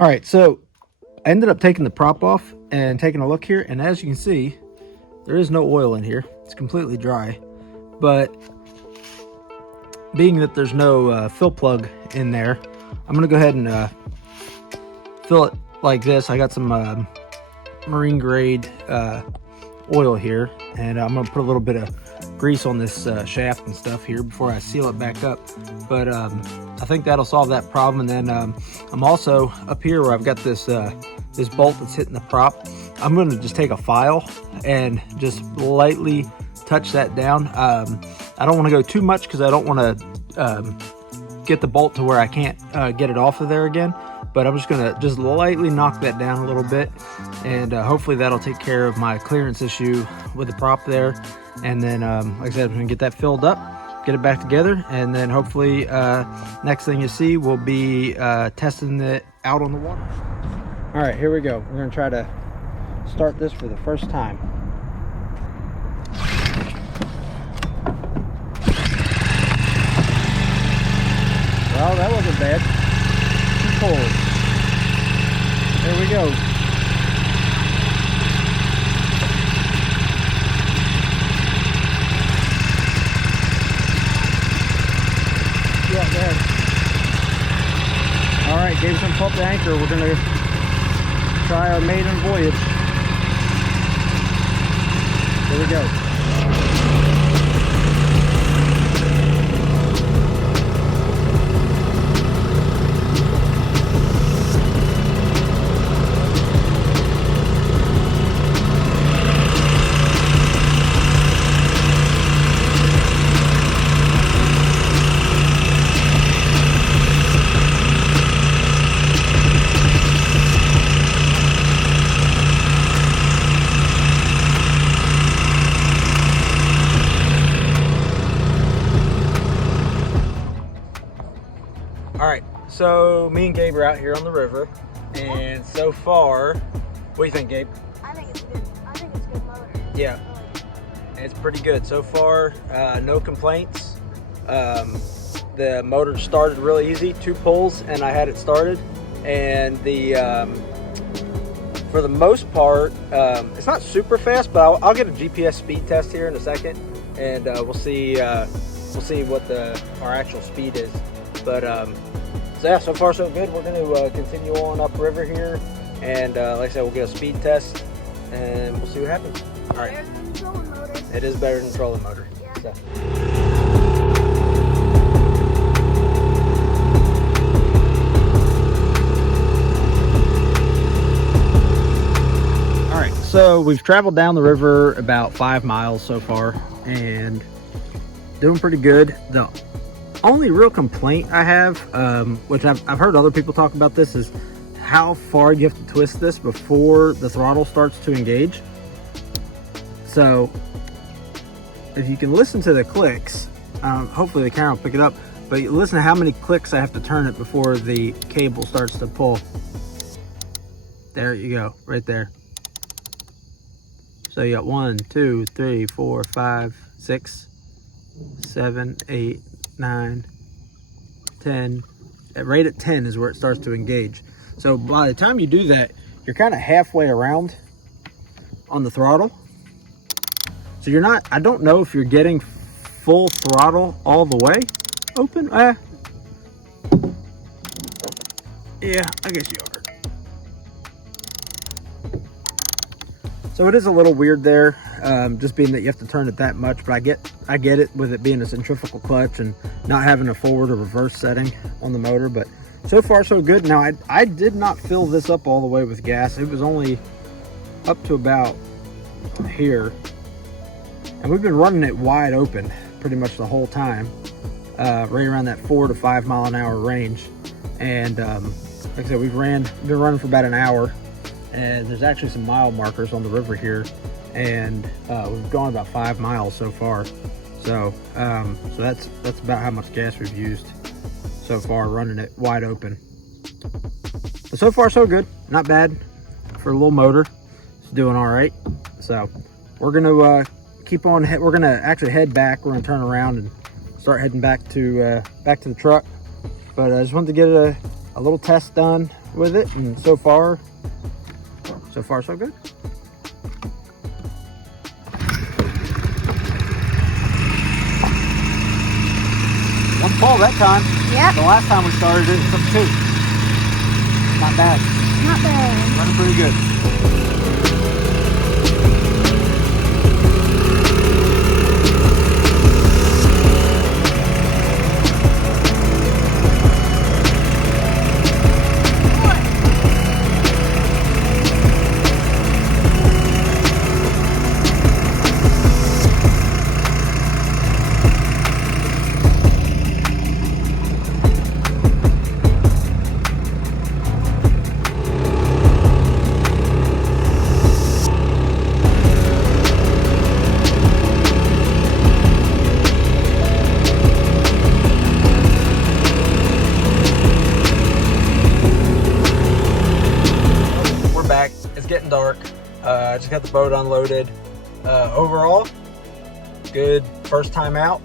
All right, so I ended up taking the prop off and taking a look here, and as you can see, there is no oil in here. It's completely dry, but being that there's no fill plug in there, I'm gonna go ahead and fill it like this. I got some marine grade oil here, and I'm gonna put a little bit of grease on this shaft and stuff here before I seal it back up. But I think that'll solve that problem. And then I'm also up here where I've got this this bolt that's hitting the prop. I'm going to just take a file and just lightly touch that down. I don't want to go too much because I don't want to get the bolt to where I can't get it off of there again. But I'm just going to just lightly knock that down a little bit, and hopefully that'll take care of my clearance issue with the prop there. And then like I said, I'm going to get that filled up, get it back together, and then hopefully next thing you see will be testing it out on the water. All right, here we go. We're going to try to start this for the first time. Well, that wasn't bad. 2 pulls. There we go. Yeah, there. All right, Gabe's gonna pull up the anchor. We're gonna try our maiden voyage. Here we go. Alright, so me and Gabe are out here on the river, and so far, what do you think, Gabe? I think it's good. I think it's a good motor. Yeah, it's pretty good. So far, no complaints. The motor started really easy, 2 pulls, and I had it started. And the for the most part, it's not super fast, but I'll get a GPS speed test here in a second, and we'll see what our actual speed is. But so yeah, so far so good. We're going to continue on upriver here, and like I said, we'll get a speed test, and we'll see what happens. All right. Better than the trolling motor. It is better than trolling motor. Yeah. So. All right, so we've traveled down the river about 5 miles so far, and doing pretty good. The only real complaint I have, which I've heard other people talk about this, is how far you have to twist this before the throttle starts to engage. So if you can listen to the clicks, hopefully the camera will pick it up, but you listen to how many clicks I have to turn it before the cable starts to pull. There you go, right there. So you got 1, 2, 3, 4, 5, 6, 7, 8, 9, 10. Right at 10 is where it starts to engage. So by the time you do that, you're kind of halfway around on the throttle. So you're not, I don't know if you're getting full throttle all the way open. Yeah, I guess you are. So it is a little weird there, just being that you have to turn it that much, but I get it with it being a centrifugal clutch and not having a forward or reverse setting on the motor. But so far so good. Now I did not fill this up all the way with gas. It was only up to about here, and we've been running it wide open pretty much the whole time, right around that 4 to 5 mile an hour range. And like I said, we've been running for about an hour, and there's actually some mile markers on the river here, and we've gone about 5 miles so far. So so that's about how much gas we've used so far running it wide open. But so far so good, not bad for a little motor. It's doing all right. So we're gonna keep on. We're gonna actually head back. We're gonna turn around and start heading back to the truck. But I just wanted to get a little test done with it, and so far so good. One pull that time. Yep. The last time we started it took 2. Not bad. Not bad. Running pretty good. Back. It's getting dark. I just got the boat unloaded. Overall, good first time out.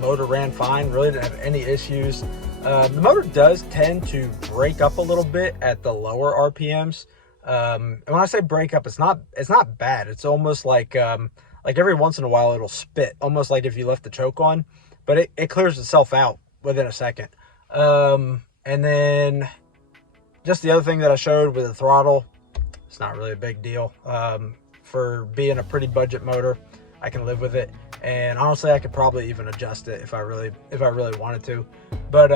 Motor ran fine. Really didn't have any issues. The motor does tend to break up a little bit at the lower RPMs. And when I say break up, it's not bad. It's almost like every once in a while it'll spit, almost like if you left the choke on, but it clears itself out within a second. And then just the other thing that I showed with the throttle, it's not really a big deal. For being a pretty budget motor, I can live with it. And honestly, I could probably even adjust it if I really wanted to. But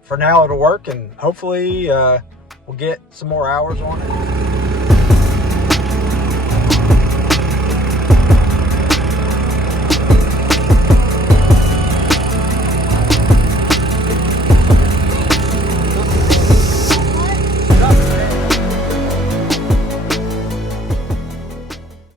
for now, it'll work, and hopefully we'll get some more hours on it.